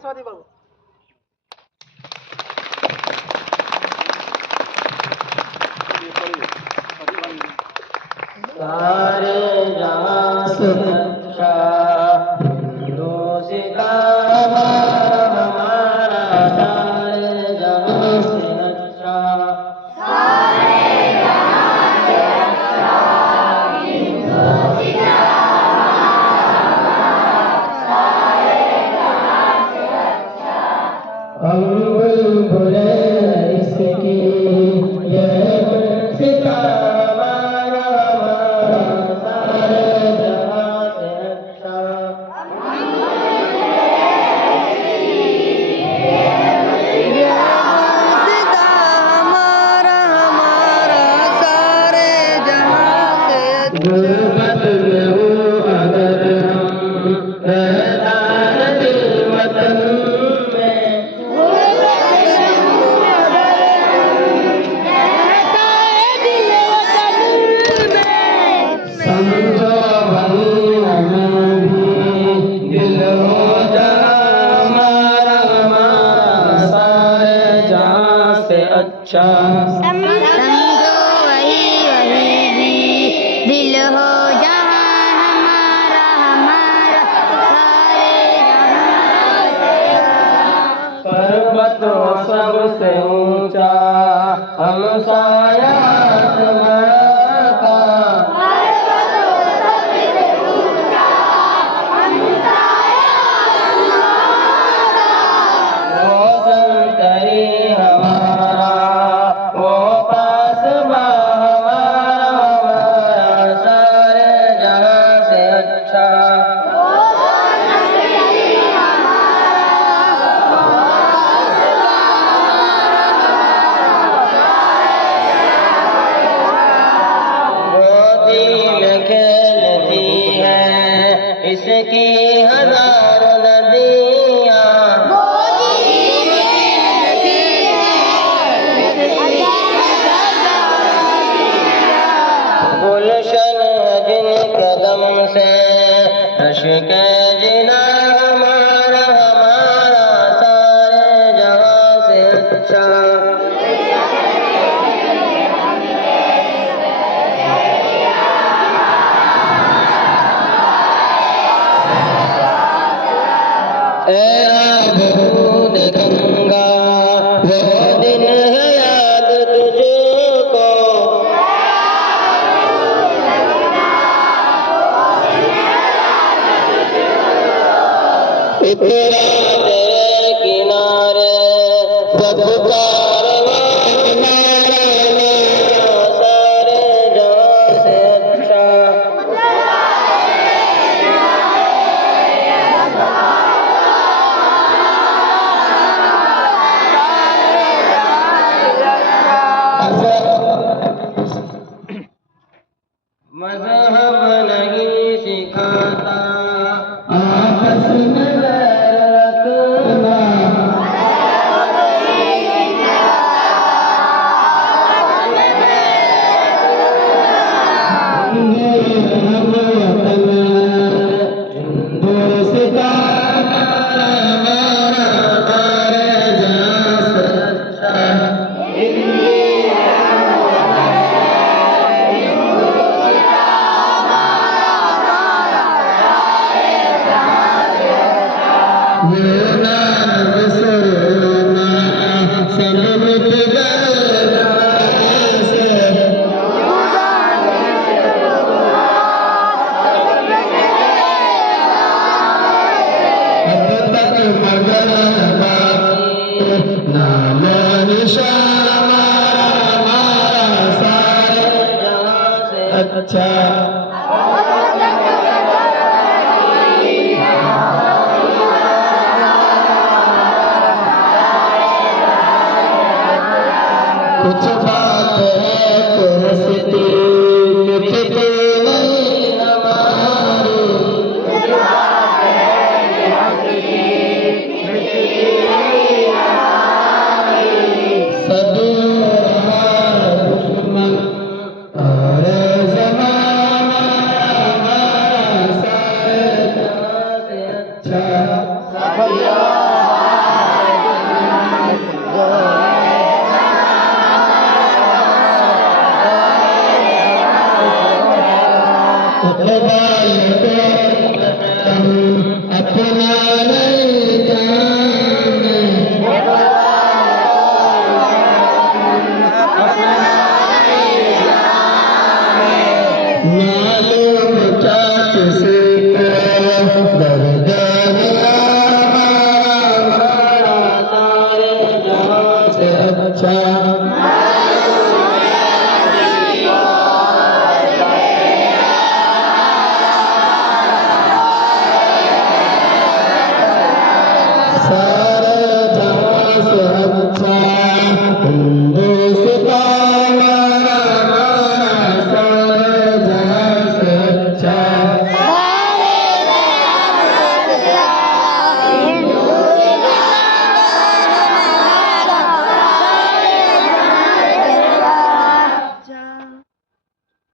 स्वाति बाबू। सारे जहां से अच्छा हिंदोसिता हमारा, सारे जहां से अच्छा, सारे जहां से अच्छा हिंदोसिता हमारा, सारे जहां से अच्छा। हम बुलबुले इसकी ये मुल्सिता غربت میں ہوں اگر ہم رہدار دل وطن میں، سمجھو بھائی ہمیں بھی دل ہو جہاں ہمارا، ہمارا سارے جہاں سے اچھا، پربت ہو سب سے اونچا ہم سایہ آسمان کا، پربت ہو سب سے اونچا ہم سایہ آسمان کا، روشن تری ہمارا وہ پاسباں ہمارا، ہمارا سارے جہاں سے اچھا، کھیلتی ہے اس کی ہزاروں ندیاں، گلشن جن قدم سے اشک جنا ہمارا، ہمارا سارے جہاں سے اچھا، اے آبود گنگا وہ دن ہے یاد تجھ کو، اترا تیرے کنارے سب کارواں ہمارا، سارے جہاں سے اچھا، مذہب نہیں سکھاتا آپس میں ویر رکھنا، ہم وطن ہندوستاں ہمارا، سارے جہاں سے اچھا، نام نشان ہمارا، سارے جہاں سے اچھا، کچھ بات ہے پرستی مٹتی نہیں ہماری، کچھ بات ہے پرستی مٹتی نہیں ہماری، صدیوں رہا دشمن اور زمانہ، ہمارا سارے جہاں سے اچھا، नहीं जाने मालूम क्या किसी को दर्द सारे जहां से अच्छा सा